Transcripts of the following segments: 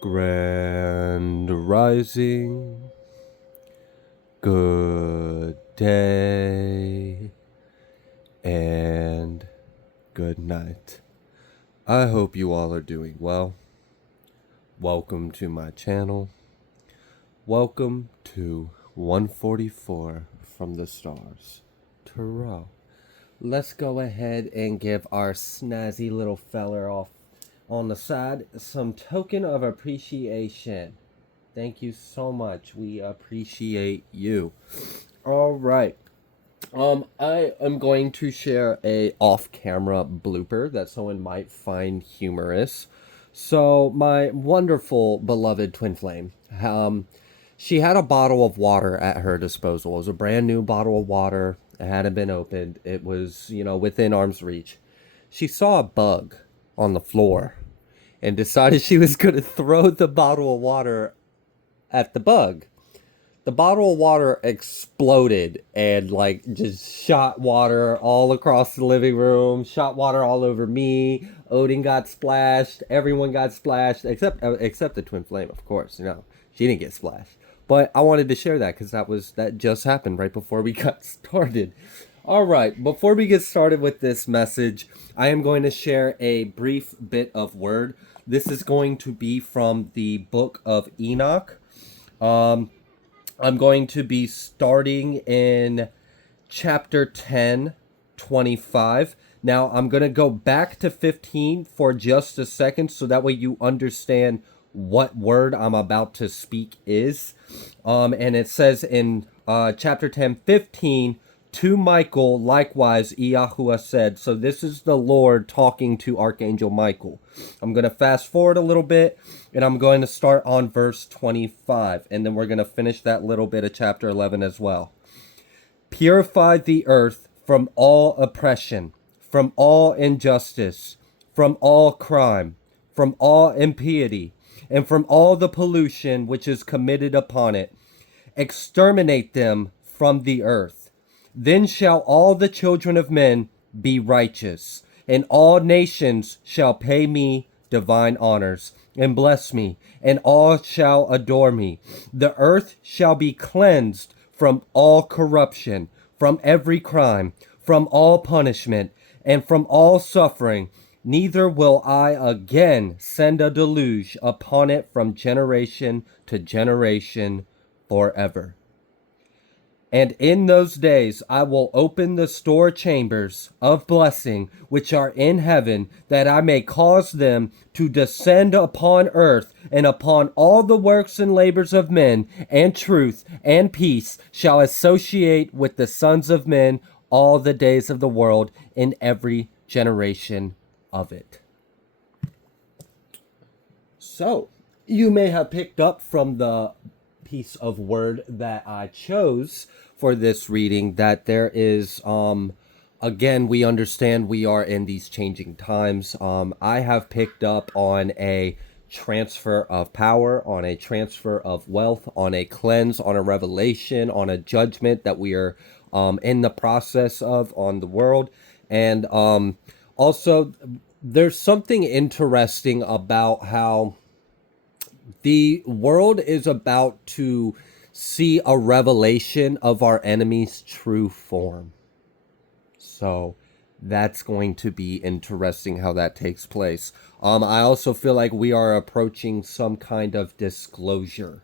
Grand Rising, good day, and good night. I hope you all are doing well. Welcome to my channel. Welcome to 144 from the stars. Tarot. Let's go ahead and give our snazzy little feller off on the side some token of appreciation. Thank you so much. We appreciate you. All right. I am going to share a off-camera blooper that someone might find humorous. So my wonderful beloved twin flame, she had a bottle of water at her disposal. It was a brand new bottle of water. It hadn't been opened. It was, within arm's reach. She saw a bug on the floor and decided she was going to throw the bottle of water at the bug. The bottle of water exploded and just shot water all across the living room, shot water all over me. Odin got splashed, everyone got splashed except the twin flame, of course. She didn't get splashed. But I wanted to share that because that just happened right before we got started. All right, before we get started with this message, I am going to share a brief bit of word. This is going to be from the Book of Enoch. I'm going to be starting in chapter 10, 25. Now, I'm going to go back to 15 for just a second so that way you understand what word I'm about to speak is. And it says in chapter 10, 15, to Michael, likewise, Yahuwah said. So this is the Lord talking to Archangel Michael. I'm going to fast forward a little bit, and I'm going to start on verse 25, and then we're going to finish that little bit of chapter 11 as well. Purify the earth from all oppression, from all injustice, from all crime, from all impiety, and from all the pollution which is committed upon it. Exterminate them from the earth. Then shall all the children of men be righteous, and all nations shall pay me divine honors, and bless me, and all shall adore me. The earth shall be cleansed from all corruption, from every crime, from all punishment, and from all suffering. Neither will I again send a deluge upon it from generation to generation forever. And in those days I will open the store chambers of blessing which are in heaven, that I may cause them to descend upon earth, and upon all the works and labors of men, and truth and peace shall associate with the sons of men all the days of the world, in every generation of it. So, you may have picked up from the piece of word that I chose for this reading that there is, again, we understand we are in these changing times. I have picked up on a transfer of power, on a transfer of wealth, on a cleanse, on a revelation, on a judgment that we are in the process of on the world. And also, there's something interesting about how the world is about to see a revelation of our enemy's true form. So that's going to be interesting how that takes place. I also feel like we are approaching some kind of disclosure.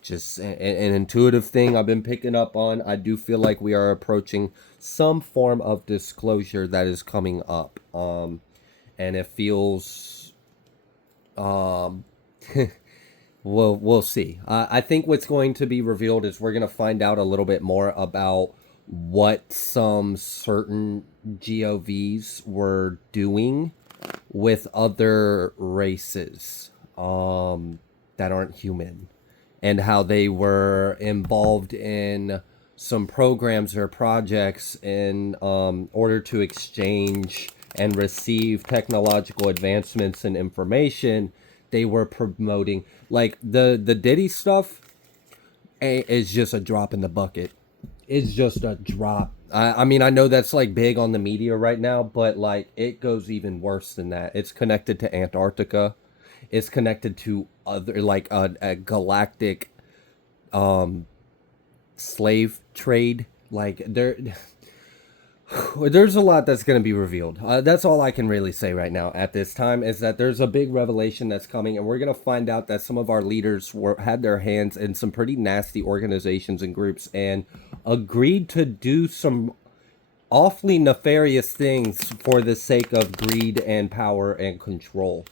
Just an intuitive thing I've been picking up on. I do feel like we are approaching some form of disclosure that is coming up. And it feels... We'll see. I think what's going to be revealed is we're going to find out a little bit more about what some certain GOVs were doing with other races that aren't human, and how they were involved in some programs or projects in order to exchange and receive technological advancements and information. They were promoting, like, the Diddy stuff is just a drop in the bucket. It's just a drop. I mean, I know that's like big on the media right now, but like it goes even worse than that. It's connected to Antarctica. is connected to other, like a galactic slave trade. Like there's a lot that's going to be revealed. That's all I can really say right now at this time, is that there's a big revelation that's coming, and we're going to find out that some of our leaders had their hands in some pretty nasty organizations and groups and agreed to do some awfully nefarious things for the sake of greed and power and control.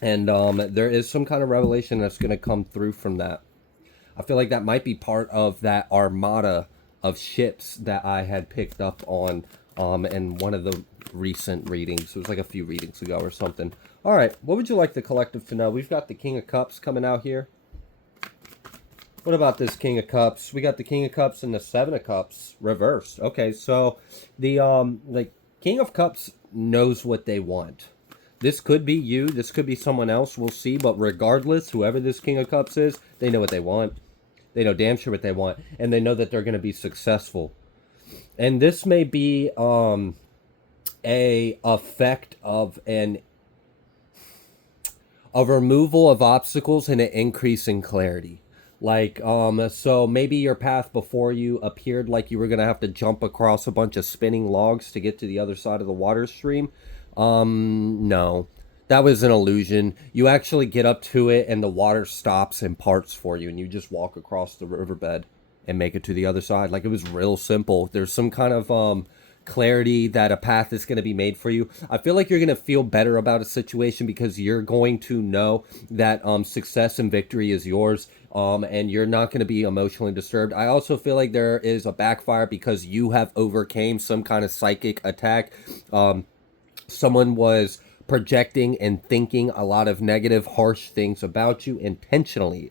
And there is some kind of revelation that's going to come through from that. I feel like that might be part of that armada of ships that I had picked up on in one of the recent readings. It was like a few readings ago or something. All right, what would you like the collective to know? We've got the King of Cups coming out here. What about this King of Cups? We got the King of Cups and the Seven of Cups reversed. Okay, so the like King of Cups knows what they want. This could be you. This could be someone else. We'll see. But regardless, whoever this King of Cups is, they know what they want. They know damn sure what they want. And they know that they're going to be successful. And this may be a effect of a removal of obstacles and an increase in clarity. Like, so maybe your path before you appeared like you were going to have to jump across a bunch of spinning logs to get to the other side of the water stream. No, that was an illusion. You actually get up to it and the water stops and parts for you, and you just walk across the riverbed and make it to the other side. Like, it was real simple. There's some kind of clarity that a path is going to be made for you. I feel like you're going to feel better about a situation because you're going to know that success and victory is yours, and you're not going to be emotionally disturbed. I also feel like there is a backfire because you have overcame some kind of psychic attack. Someone was projecting and thinking a lot of negative, harsh things about you intentionally.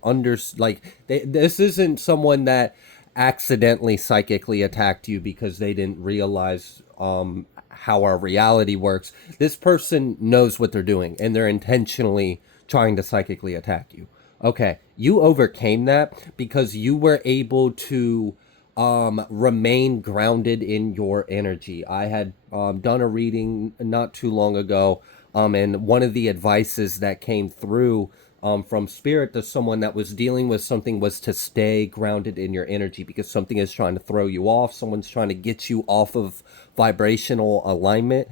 This isn't someone that accidentally psychically attacked you because they didn't realize how our reality works. This person knows what they're doing, and they're intentionally trying to psychically attack you. Okay, you overcame that because you were able to remain grounded in your energy. I had done a reading not too long ago, and one of the advices that came through from spirit to someone that was dealing with something was to stay grounded in your energy, because something is trying to throw you off. Someone's trying to get you off of vibrational alignment.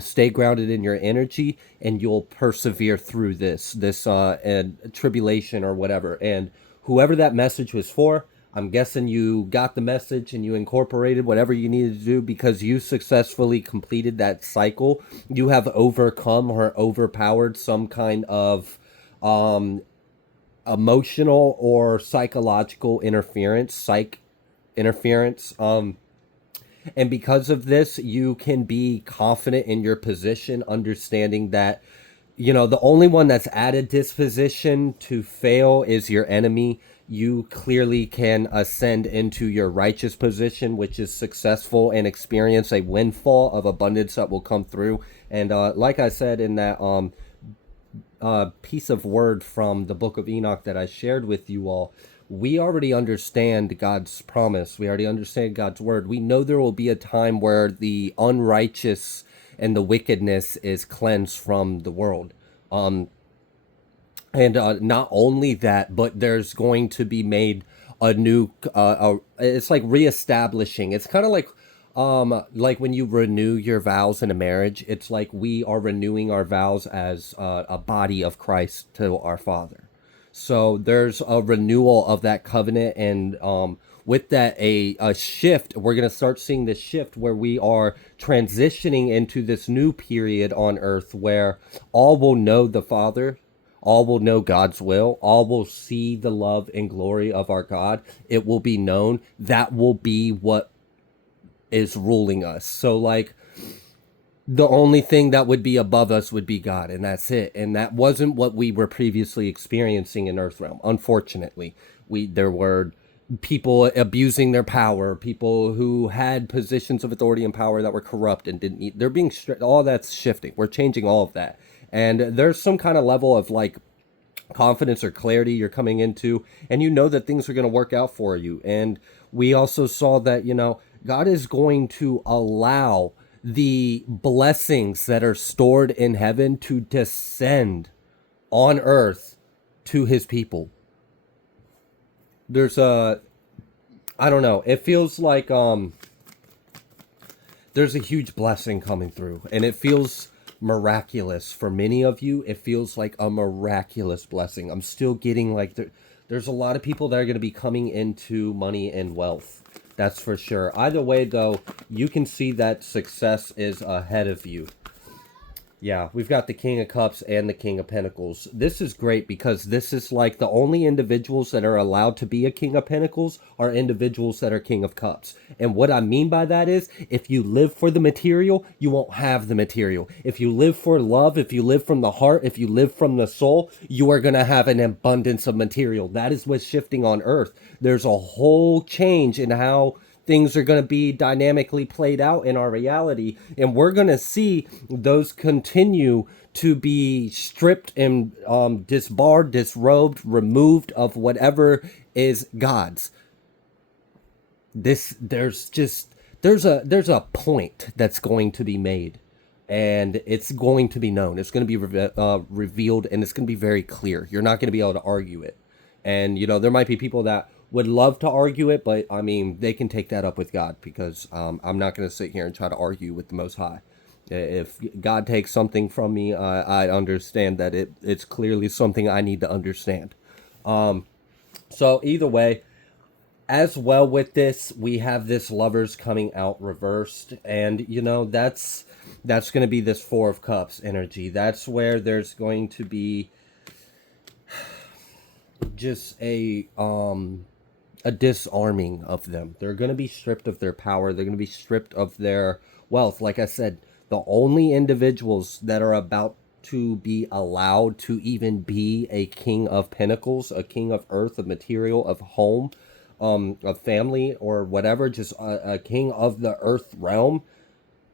Stay grounded in your energy, and you'll persevere through this and tribulation or whatever. And whoever that message was for, I'm guessing you got the message and you incorporated whatever you needed to do because you successfully completed that cycle. You have overcome or overpowered some kind of emotional or psychological interference, psych interference. And because of this, you can be confident in your position, understanding that, the only one that's at a disposition to fail is your enemy. You clearly can ascend into your righteous position, which is successful, and experience a windfall of abundance that will come through. And like I said in that piece of word from the Book of Enoch that I shared with you all, we already understand God's promise. We already understand God's word. We know there will be a time where the unrighteous and the wickedness is cleansed from the world. And not only that, but there's going to be made a new, it's like reestablishing. It's kind of like when you renew your vows in a marriage. It's like we are renewing our vows as a body of Christ to our Father. So there's a renewal of that covenant, and with that, a shift. We're going to start seeing this shift where we are transitioning into this new period on earth where all will know the Father, all will know God's will, all will see the love and glory of our God. It will be known. That will be what is ruling us. So like, the only thing that would be above us would be God, and that's it. And that wasn't what we were previously experiencing in Earthrealm. Unfortunately, there were people abusing their power, people who had positions of authority and power that were corrupt and didn't need. They're being all that's shifting. We're changing all of that, and there's some kind of level of like confidence or clarity you're coming into, and that things are going to work out for you. And we also saw that God is going to allow the blessings that are stored in heaven to descend on earth to his people. There's a, I don't know, it feels like there's a huge blessing coming through, and it feels miraculous for many of you. It feels like a miraculous blessing. I'm still getting like there's a lot of people that are going to be coming into money and wealth. That's for sure. Either way, though, you can see that success is ahead of you. Yeah, we've got the King of Cups and the King of Pentacles. This is great because this is like the only individuals that are allowed to be a King of Pentacles are individuals that are King of Cups. And what I mean by that is if you live for the material, you won't have the material. If you live for love, if you live from the heart, if you live from the soul, you are going to have an abundance of material. That is what's shifting on earth. There's a whole change in how things are going to be dynamically played out in our reality, and we're going to see those continue to be stripped and disbarred, disrobed, removed of whatever is God's. There's a point that's going to be made, and it's going to be known. It's going to be revealed, and it's going to be very clear. You're not going to be able to argue it. And there might be people that would love to argue it, but I mean, they can take that up with God, because I'm not going to sit here and try to argue with the Most High. If God takes something from me, I understand that it's clearly something I need to understand. So either way, as well with this, we have this Lovers coming out reversed, and that's going to be this Four of Cups energy. That's where there's going to be just a disarming of them. They're going to be stripped of their power. They're going to be stripped of their wealth. Like I said, the only individuals that are about to be allowed to even be a King of Pentacles, a King of Earth, of material, of home, of family, or whatever, just a King of the Earth realm,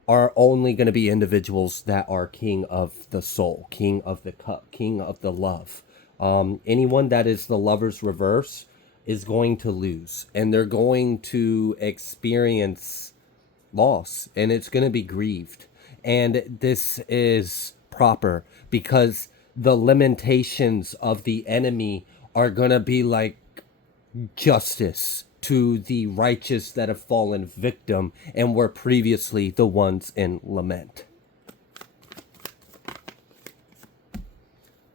are only going to be individuals that are King of the soul, King of the cup, King of the love. Anyone that is the Lover's reverse is going to lose, and they're going to experience loss, and it's going to be grieved. And this is proper because the limitations of the enemy are going to be like justice to the righteous that have fallen victim and were previously the ones in lament.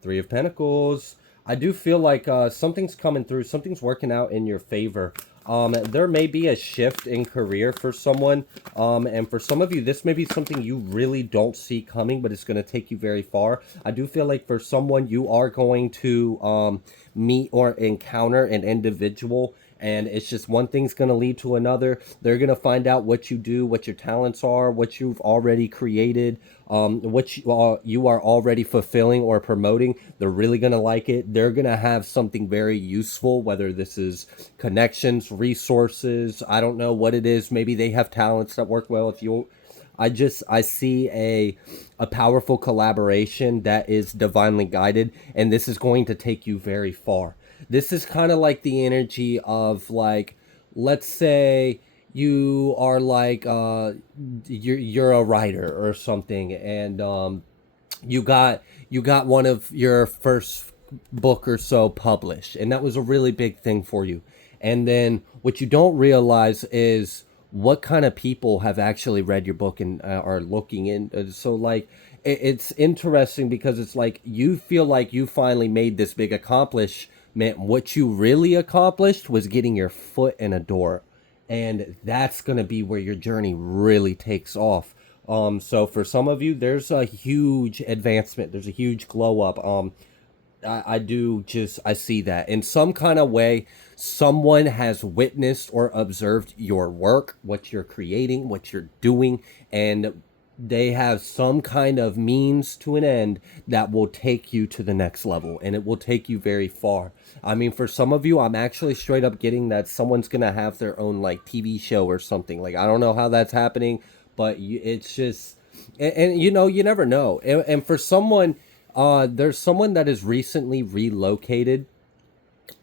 Three of Pentacles. I do feel like something's coming through. Something's working out in your favor. There may be a shift in career for someone. And for some of you, this may be something you really don't see coming, but it's going to take you very far. I do feel like for someone, you are going to meet or encounter an individual, and it's just one thing's going to lead to another. They're going to find out what you do, what your talents are, what you've already created, what you are already fulfilling or promoting. They're really going to like it. They're going to have something very useful, whether this is connections, resources, I don't know what it is. Maybe they have talents that work well. I see a powerful collaboration that is divinely guided, and this is going to take you very far. This is kind of like the energy of, like, let's say you are like you're a writer or something, and you got one of your first book or so published, and that was a really big thing for you. And then what you don't realize is what kind of people have actually read your book and are looking in. So like, it's interesting because it's like you feel like you finally made this big accomplishment. What you really accomplished was getting your foot in a door, and that's going to be where your journey really takes off. So for some of you, there's a huge advancement. There's a huge glow up. I see that in some kind of way. Someone has witnessed or observed your work, what you're creating, what you're doing, and they have some kind of means to an end that will take you to the next level, and it will take you very far. I mean, for some of you, I'm actually straight up getting that someone's gonna have their own like TV show or something. Like, I don't know how that's happening, but it's just, and you never know. And for someone, there's someone that is recently relocated,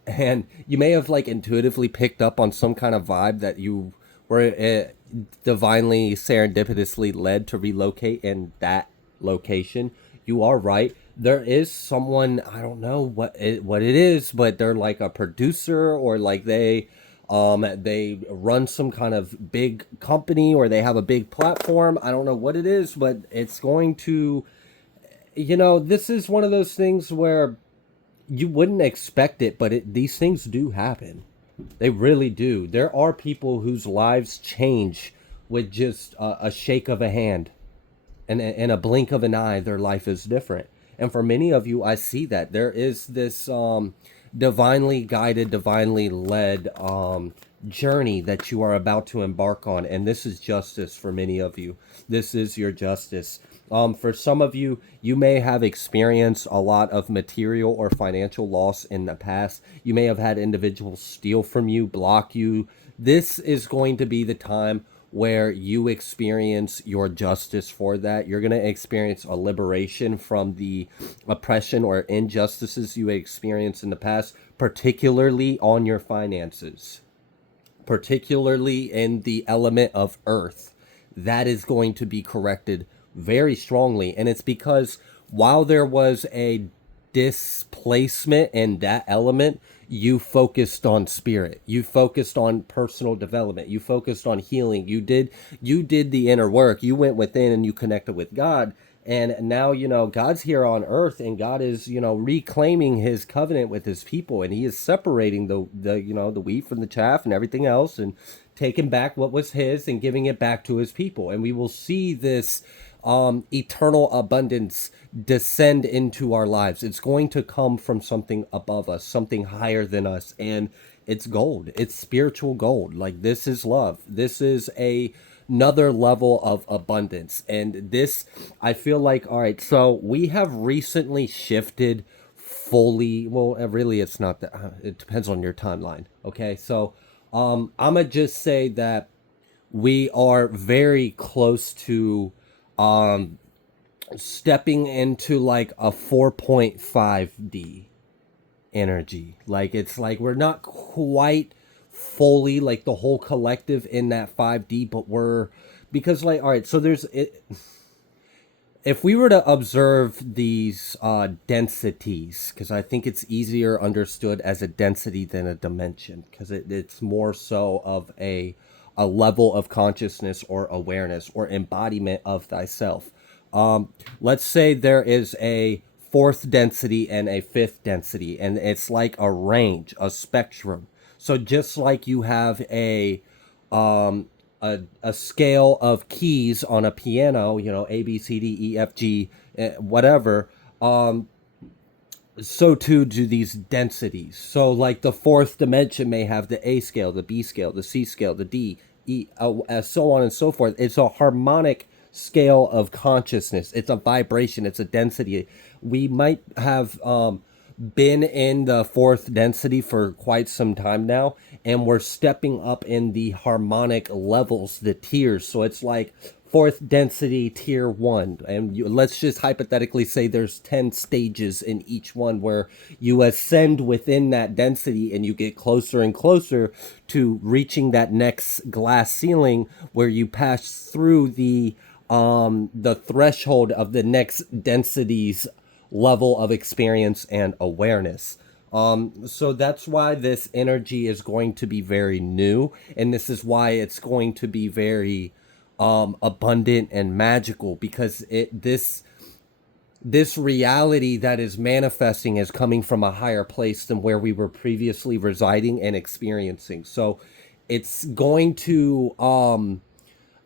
and you may have like intuitively picked up on some kind of vibe that you were divinely serendipitously led to relocate in that location. You are right. there is someone, I don't know what it is, but they're like a producer, or like they run some kind of big company, or they have a big platform. I don't know what it is, but it's going to, this is one of those things where you wouldn't expect it, but these things do happen. They really do. There are people whose lives change with just a shake of a hand, and in a blink of an eye, their life is different. And for many of you, I see that there is this divinely guided, divinely led journey that you are about to embark on, and this is justice for many of you. This is your justice. For some of you, you may have experienced a lot of material or financial loss in the past. You may have had individuals steal from you, block you. This is going to be the time where you experience your justice for that. You're going to experience a liberation from the oppression or injustices you experienced in the past, particularly on your finances, particularly in the element of earth. That is going to be corrected very strongly. And it's because while there was a displacement in that element, you focused on spirit, you focused on personal development, you focused on healing, you did the inner work, you went within and you connected with God. And now, God's here on earth, and God is, reclaiming his covenant with his people, and he is separating the wheat from the chaff and everything else, and taking back what was his and giving it back to his people. And we will see this eternal abundance descend into our lives. It's going to come from something above us, something higher than us, and it's gold. It's spiritual gold. Like, this is love. This is another level of abundance. And this, I feel like, all right, so we have recently shifted fully. Well, really, it's not that. It depends on your timeline. Okay, so I'm gonna just say that we are very close to um stepping into like a 4.5D energy. Like, it's like we're not quite fully like the whole collective in that 5D, but we're, because, like, all right, so there's it, if we were to observe these densities, because I think it's easier understood as a density than a dimension, because it's more so of a level of consciousness or awareness or embodiment of thyself. Let's say there is a fourth density and a fifth density, and it's like a range, a spectrum. So just like you have um, a scale of keys on a piano, A, B, C, D, E, F, G, whatever, so too do these densities. So, like, the fourth dimension may have the A scale, the B scale, the C scale, the D, E, so on and so forth. It's a harmonic scale of consciousness. It's a vibration. It's a density. We might have been in the fourth density for quite some time now, and we're stepping up in the harmonic levels, the tiers. So it's like fourth density tier one, and let's just hypothetically say there's 10 stages in each one, where you ascend within that density and you get closer and closer to reaching that next glass ceiling, where you pass through the threshold of the next density's level of experience and awareness. So that's why this energy is going to be very new, and this is why it's going to be very abundant and magical, because this reality that is manifesting is coming from a higher place than where we were previously residing and experiencing. So it's going to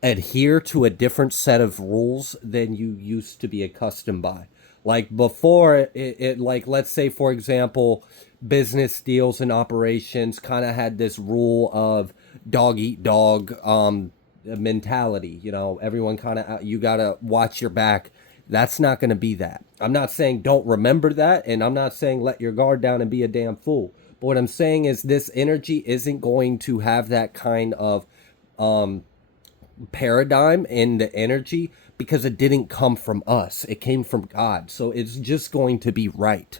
adhere to a different set of rules than you used to be accustomed by. Like before, it like, let's say, for example, business deals and operations kind of had this rule of dog eat dog mentality. Everyone kind of, you gotta watch your back. That's not going to be that. I'm not saying don't remember that, and I'm not saying let your guard down and be a damn fool. But what I'm saying is this energy isn't going to have that kind of paradigm in the energy, because it didn't come from us. It came from God. So it's just going to be right.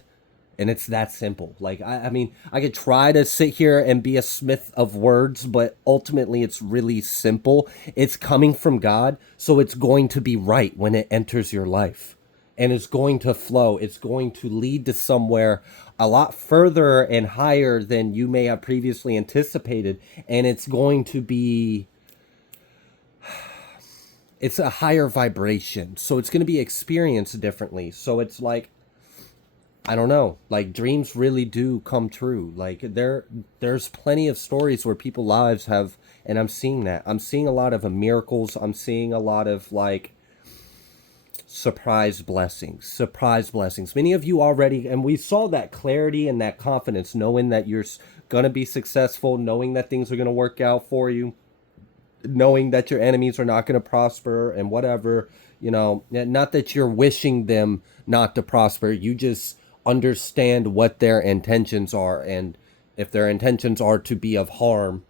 And it's that simple. Like, I mean, I could try to sit here and be a smith of words, but ultimately it's really simple. It's coming from God, so it's going to be right when it enters your life. and it's going to flow. It's going to lead to somewhere a lot further and higher than you may have previously anticipated. And it's going to be, it's a higher vibration. So it's going to be experienced differently. So it's like, I don't know, like dreams really do come true. Like there's plenty of stories where people's lives have, and I'm seeing that. I'm seeing a lot of miracles. I'm seeing a lot of like surprise blessings. Many of you already, and we saw that clarity and that confidence, knowing that you're going to be successful, knowing that things are going to work out for you, knowing that your enemies are not going to prosper and whatever, you know, not that you're wishing them not to prosper. You just understand what their intentions are. And if their intentions are to be of harm,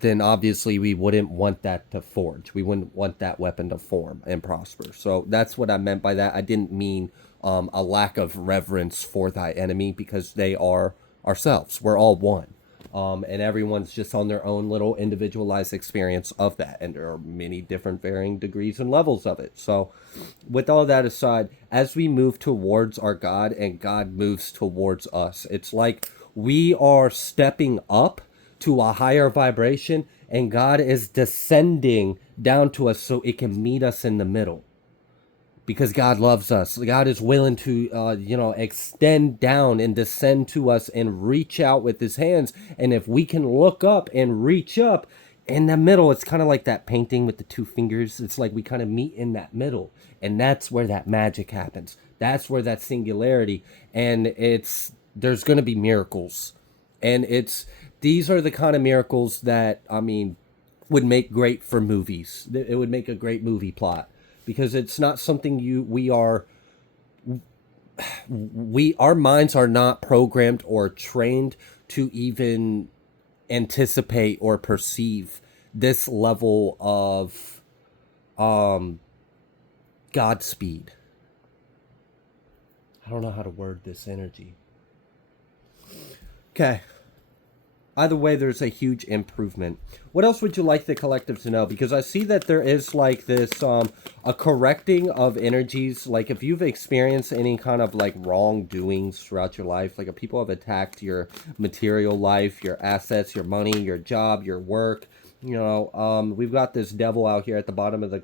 then obviously we wouldn't want that to forge. We wouldn't want that weapon to form and prosper. So that's what I meant by that. I didn't mean a lack of reverence for thy enemy, because they are ourselves. We're all one. And everyone's just on their own little individualized experience of that. And there are many different varying degrees and levels of it. So with all that aside, as we move towards our God and God moves towards us, it's like we are stepping up to a higher vibration, and God is descending down to us so it can meet us in the middle, because God loves us. God is willing to extend down and descend to us and reach out with his hands. And if we can look up and reach up in the middle, it's kind of like that painting with the two fingers. It's like we kind of meet in that middle, and that's where that magic happens. That's where that singularity, and there's going to be miracles. And these are the kind of miracles that, I mean, would make great for movies. It would make a great movie plot, because it's not something our minds are not programmed or trained to even anticipate or perceive this level of Godspeed. I don't know how to word this energy. Okay. Either way, there's a huge improvement. What else would you like the collective to know? Because I see that there is like this, a correcting of energies. Like if you've experienced any kind of like wrongdoings throughout your life, like if people have attacked your material life, your assets, your money, your job, your work, we've got this devil out here at the bottom of the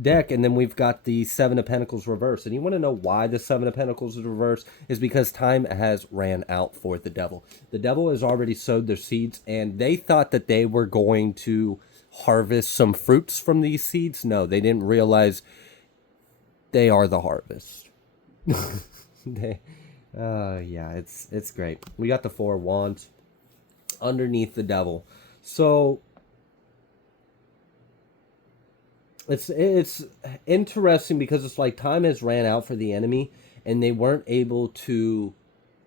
deck, and then we've got the Seven of Pentacles reversed. And you want to know why the Seven of Pentacles is reversed? Is because time has ran out for the devil. The devil has already sowed their seeds, and they thought that they were going to harvest some fruits from these seeds. No, they didn't realize they are the harvest. Yeah, it's great. We got the Four of Wands underneath the devil. So it's interesting, because it's like time has ran out for the enemy, and they weren't able to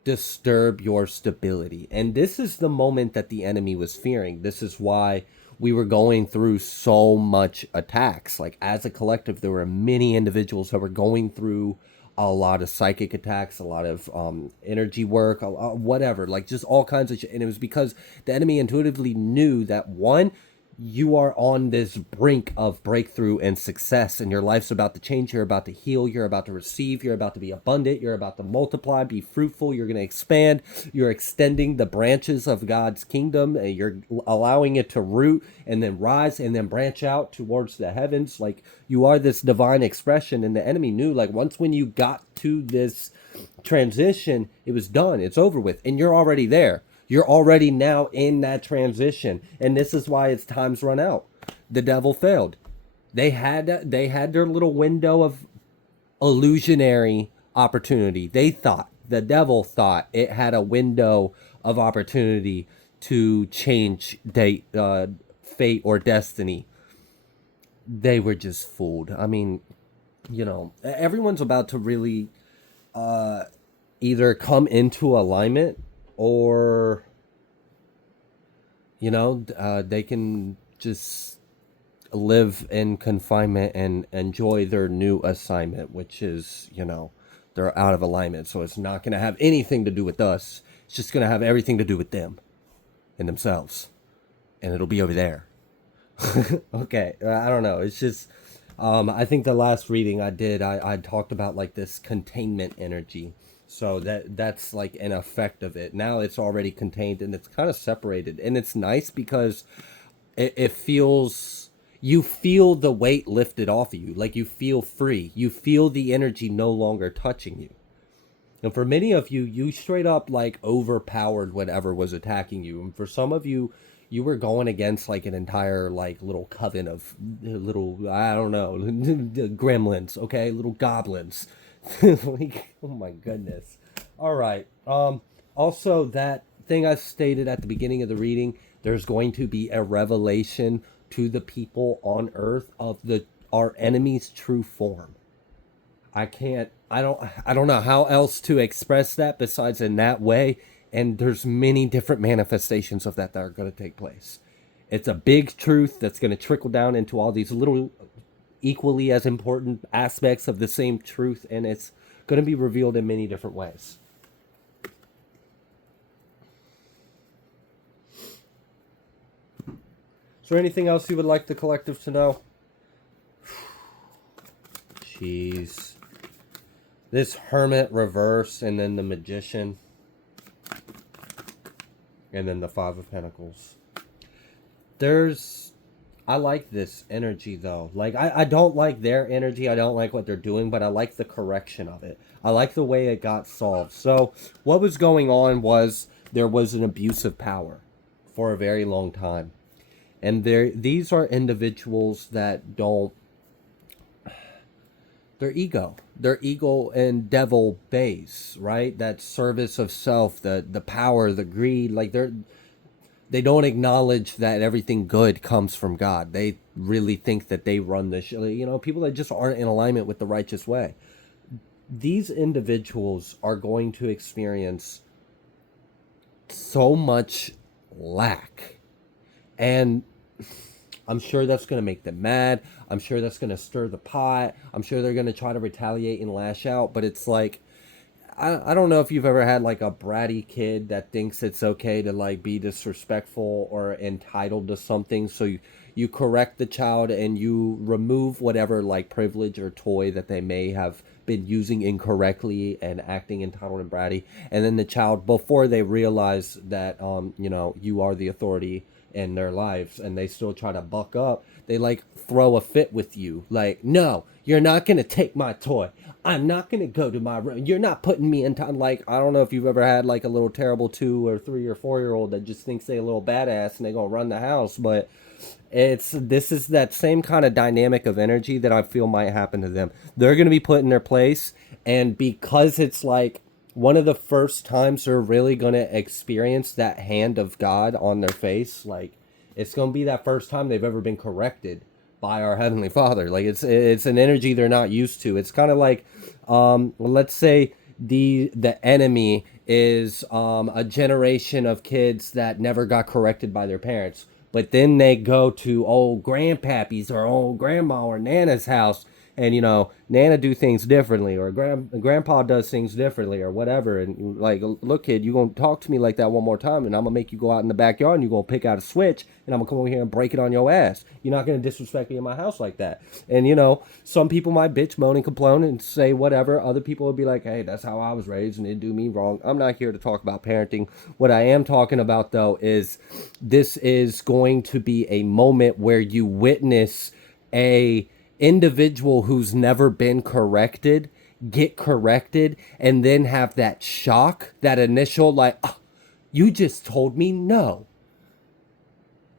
disturb your stability. And this is the moment that the enemy was fearing. This is why we were going through so much attacks. Like as a collective, there were many individuals that were going through a lot of psychic attacks, a lot of energy work, whatever, like just all kinds of shit. And it was because the enemy intuitively knew that, one, you are on this brink of breakthrough and success, and your life's about to change. You're about to heal. You're about to receive. You're about to be abundant. You're about to multiply, be fruitful. You're going to expand. You're extending the branches of God's kingdom, and you're allowing it to root and then rise and then branch out towards the heavens. Like you are this divine expression. And the enemy knew, like, once when you got to this transition, it was done. It's over with. And you're already there. You're already now in that transition. And this is why it's time's run out. The devil failed. They had their little window of illusionary opportunity. The devil thought it had a window of opportunity to change fate or destiny. They were just fooled. I mean, everyone's about to really either come into alignment, or they can just live in confinement and enjoy their new assignment, which is, they're out of alignment. So it's not going to have anything to do with us. It's just going to have everything to do with them and themselves. And it'll be over there. Okay. I don't know. It's just, I think the last reading I did, I talked about like this containment energy. So that's like an effect of it. Now it's already contained and it's kind of separated. And it's nice because it feels, you feel the weight lifted off of you. Like you feel free. You feel the energy no longer touching you. And for many of you, you straight up like overpowered whatever was attacking you. And for some of you, you were going against like an entire like little coven of little, I don't know, gremlins, okay? Little goblins. Like, oh my goodness. All right. Also that thing I stated at the beginning of the reading, there's going to be a revelation to the people on earth of the our enemy's true form. I don't know how else to express that besides in that way. And there's many different manifestations of that are going to take place. It's a big truth that's going to trickle down into all these little equally as important aspects of the same truth, and it's going to be revealed in many different ways. Is there anything else you would like the collective to know? Jeez. This Hermit reverse, and then the Magician, and then the Five of Pentacles. I like this energy though. Like, I don't like their energy. I don't like what they're doing, but I like the correction of it. I like the way it got solved. So what was going on was there was an abuse of power for a very long time. And these are individuals that don't, their ego and devil base, right? That service of self, the power, the greed, like they don't acknowledge that everything good comes from God. They really think that they run the show. You know, people that just aren't in alignment with the righteous way. These individuals are going to experience so much lack. And I'm sure that's going to make them mad. I'm sure that's going to stir the pot. I'm sure they're going to try to retaliate and lash out. But it's like, I don't know if you've ever had like a bratty kid that thinks it's okay to like be disrespectful or entitled to something. So you correct the child and you remove whatever like privilege or toy that they may have been using incorrectly and acting entitled and bratty. And then the child, before they realize that, you are the authority in their lives and they still try to buck up, they like throw a fit with you. Like, no, you're not going to take my toy. I'm not going to go to my room. You're not putting me in time. Like, I don't know if you've ever had like a little terrible 2 or 3 or 4-year-old that just thinks they a little badass and they going to run the house. But this is that same kind of dynamic of energy that I feel might happen to them. They're going to be put in their place. And because it's like one of the first times they're really going to experience that hand of God on their face, like it's going to be that first time they've ever been corrected by our Heavenly Father. Like it's an energy they're not used to. It's kind of like, let's say the enemy is a generation of kids that never got corrected by their parents, but then they go to old grandpappy's or old grandma or nana's house, and nana do things differently, or grandpa does things differently, or whatever, and like, look kid, you gonna talk to me like that one more time and I'm gonna make you go out in the backyard and you gonna pick out a switch and I'm gonna come over here and break it on your ass. You're not gonna disrespect me in my house like that. And some people might bitch, moan, and complain and say whatever. Other people would be like, hey, that's how I was raised and it do me wrong. I'm not here to talk about parenting. What I am talking about though is this is going to be a moment where you witness a individual who's never been corrected get corrected, and then have that shock, that initial like, oh, you just told me no.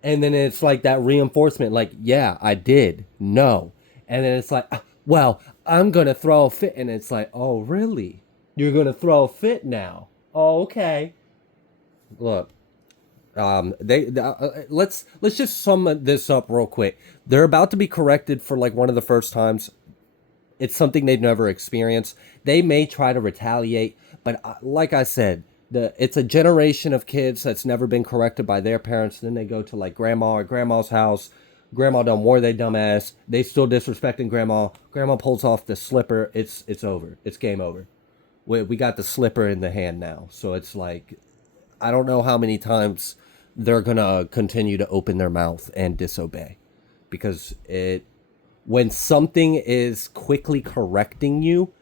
And then it's like that reinforcement, like, yeah, I did no. And then it's like, well, I'm gonna throw a fit. And it's like, oh really, you're gonna throw a fit now? Oh, okay. Look, let's just sum this up real quick. They're about to be corrected for like one of the first times. It's something they've never experienced. They may try to retaliate, but like I said, it's a generation of kids that's never been corrected by their parents. Then they go to like grandma or grandma's house. Grandma done wore they dumbass. They still disrespecting grandma. Grandma pulls off the slipper. It's over. It's game over. We got the slipper in the hand now. So it's like, I don't know how many times they're going to continue to open their mouth and disobey, because when something is quickly correcting you,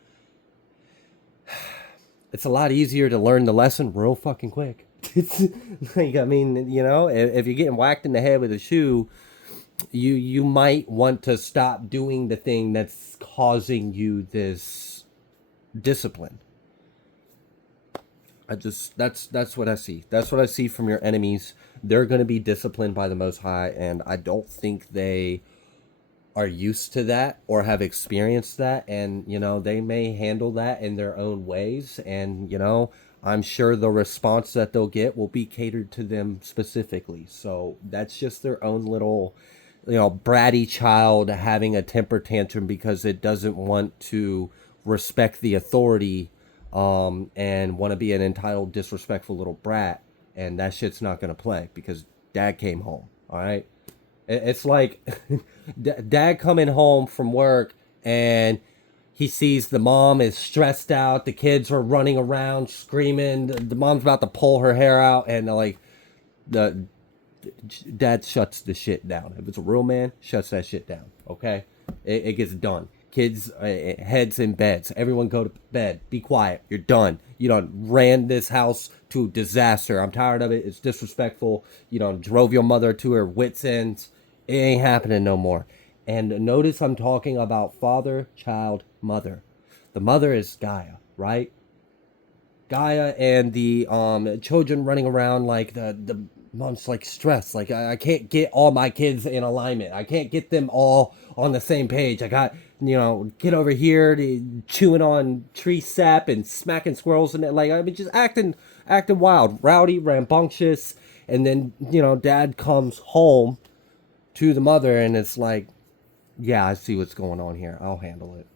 it's a lot easier to learn the lesson real fucking quick. It's like, I mean, if you're getting whacked in the head with a shoe, you might want to stop doing the thing that's causing you this discipline. That's what I see. That's what I see from your enemies. They're going to be disciplined by the Most High, and I don't think they are used to that or have experienced that, and they may handle that in their own ways, and I'm sure the response that they'll get will be catered to them specifically. So that's just their own little bratty child having a temper tantrum because it doesn't want to respect the authority, and want to be an entitled disrespectful little brat, and that shit's not gonna play because dad came home. All right, it's like dad coming home from work, and he sees the mom is stressed out. The kids are running around screaming. The mom's about to pull her hair out, and like the dad shuts the shit down. If it's a real man, shuts that shit down. Okay, it gets done. Kids, heads in beds. Everyone go to bed. Be quiet. You're done. You done ran this house to disaster. I'm tired of it. It's disrespectful. You done drove your mother to her wits' ends. It ain't happening no more. And notice I'm talking about father, child, mother. The mother is Gaia, right? Gaia and the children running around like the mom's like stressed. Like I can't get all my kids in alignment. I can't get them all on the same page. I got kid over here chewing on tree sap and smacking squirrels and like I mean just acting wild, rowdy, rambunctious. And then dad comes home to the mother and it's like, yeah, I see what's going on here. I'll handle it.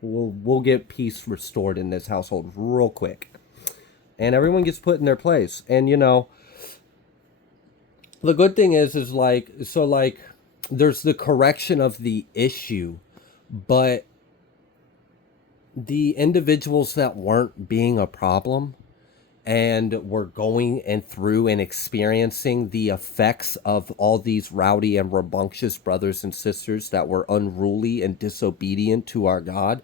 We'll get peace restored in this household real quick, and everyone gets put in their place. And the good thing is like so like there's the correction of the issue, but the individuals that weren't being a problem and were going and through and experiencing the effects of all these rowdy and rambunctious brothers and sisters that were unruly and disobedient to our God,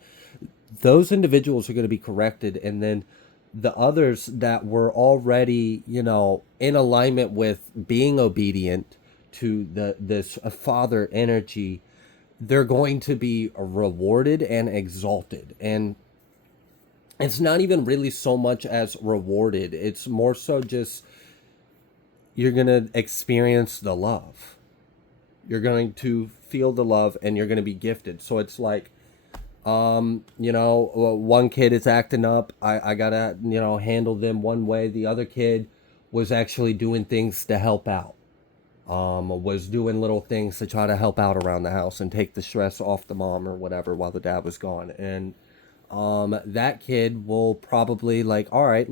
those individuals are going to be corrected. And then the others that were already, in alignment with being obedient to this father energy, they're going to be rewarded and exalted. And it's not even really so much as rewarded. It's more so just you're going to experience the love. You're going to feel the love and you're going to be gifted. So it's like, one kid is acting up. I gotta, handle them one way. The other kid was actually doing things to help out. Was doing little things to try to help out around the house and take the stress off the mom or whatever while the dad was gone. And that kid will probably like, all right,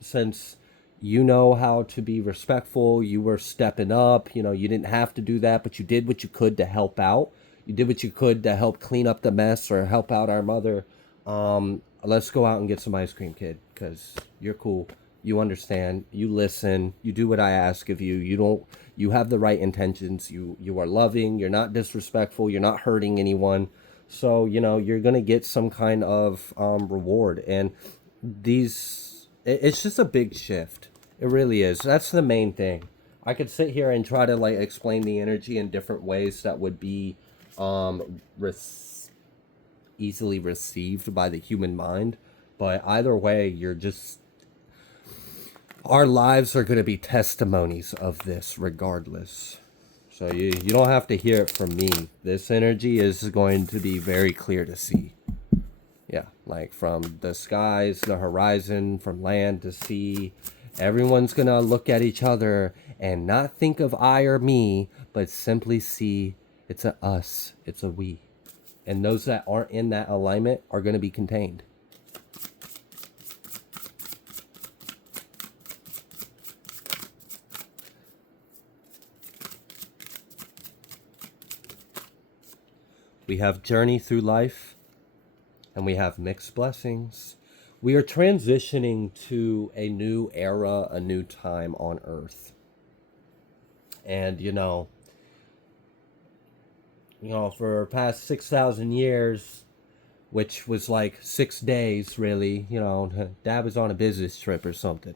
since you know how to be respectful, you were stepping up, you didn't have to do that, but you did what you could to help out. You did what you could to help clean up the mess or help out our mother. Let's go out and get some ice cream, kid, because you're cool. You understand. You listen. You do what I ask of you. You have the right intentions. You are loving. You're not disrespectful. You're not hurting anyone. So, you're going to get some kind of reward. And it's just a big shift. It really is. That's the main thing. I could sit here and try to like explain the energy in different ways that would be easily received by the human mind. But either way, our lives are going to be testimonies of this regardless. So you don't have to hear it from me. This energy is going to be very clear to see. Yeah, like from the skies, the horizon, from land to sea. Everyone's going to look at each other and not think of I or me, but simply see it's a us, it's a we. And those that aren't in that alignment are going to be contained. We have journey through life, and we have mixed blessings. We are transitioning to a new era, a new time on Earth. And, for past 6,000 years, which was like 6 days, really. Dad was on a business trip or something.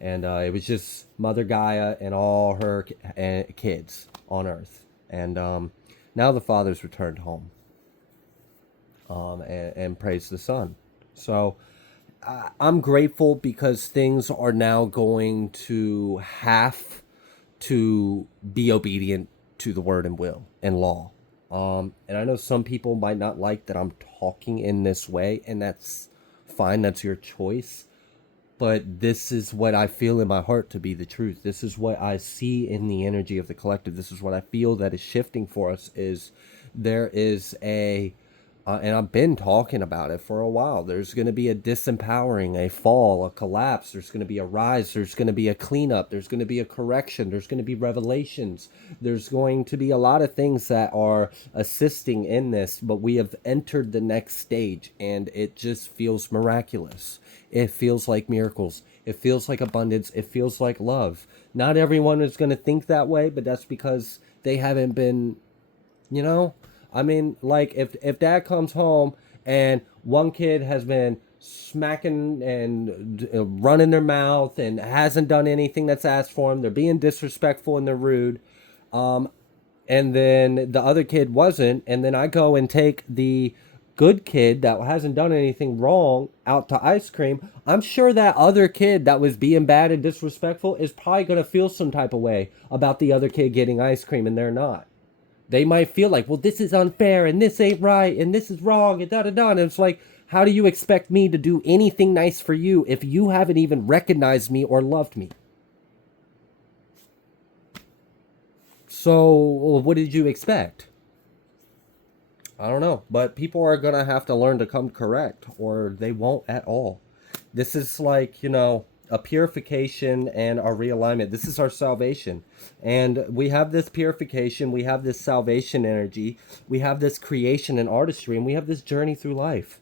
And it was just Mother Gaia and all her kids on Earth. And now the father's returned home, and praise the son. So I'm grateful because things are now going to have to be obedient to the word and will and law. And I know some people might not like that I'm talking in this way, and that's fine. That's your choice. But this is what I feel in my heart to be the truth. This is what I see in the energy of the collective. This is what I feel that is shifting for us. Is there is a and I've been talking about it for a while. There's going to be a disempowering, a fall, a collapse. There's going to be a rise. There's going to be a cleanup. There's going to be a correction. There's going to be revelations. There's going to be a lot of things that are assisting in this, but we have entered the next stage, and it just feels miraculous. It feels like miracles. It feels like abundance. It feels like love. Not everyone is going to think that way, but that's because they haven't been, you know, I mean, like if dad comes home and one kid has been smacking and running their mouth and hasn't done anything that's asked for him, they're being disrespectful and they're rude, and then the other kid wasn't, and then I go and take the good kid that hasn't done anything wrong out to ice cream, I'm sure that other kid that was being bad and disrespectful is probably going to feel some type of way about the other kid getting ice cream and they're not. They might feel like, well, this is unfair and this ain't right and this is wrong and da da da. And it's like, how do you expect me to do anything nice for you if you haven't even recognized me or loved me? So, what did you expect? I don't know. But people are going to have to learn to come correct or they won't at all. This is like, a purification and a realignment. This is our salvation. And we have this purification, we have this salvation energy, we have this creation and artistry, and we have this journey through life.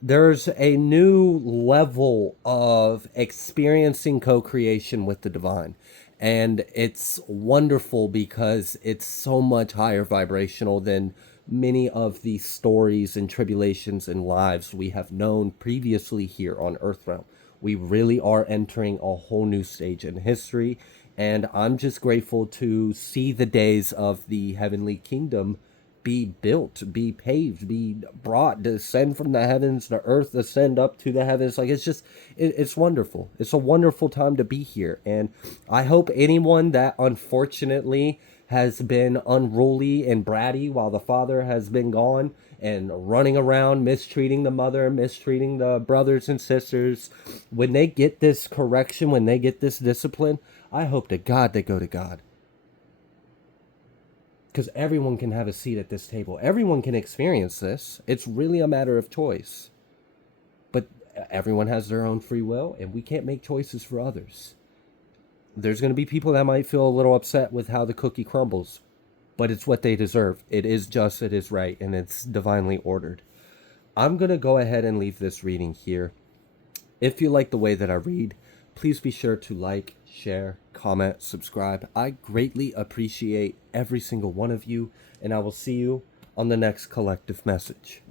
There's a new level of experiencing co-creation with the divine. And it's wonderful because it's so much higher vibrational than many of the stories and tribulations and lives we have known previously here on Earthrealm. We really are entering a whole new stage in history, and I'm just grateful to see the days of the heavenly kingdom be built, be paved, be brought, descend from the heavens, the earth ascend up to the heavens. Like it's wonderful. It's a wonderful time to be here. And I hope anyone that unfortunately has been unruly and bratty while the father has been gone and running around mistreating the mother, mistreating the brothers and sisters, when they get this correction, when they get this discipline, I hope to God they go to God, because everyone can have a seat at this table. Everyone can experience this. It's really a matter of choice. But everyone has their own free will, and we can't make choices for others. There's going to be people that might feel a little upset with how the cookie crumbles, but it's what they deserve. It is just, it is right, and it's divinely ordered. I'm going to go ahead and leave this reading here. If you like the way that I read, please be sure to like, share, comment, subscribe. I greatly appreciate every single one of you, and I will see you on the next collective message.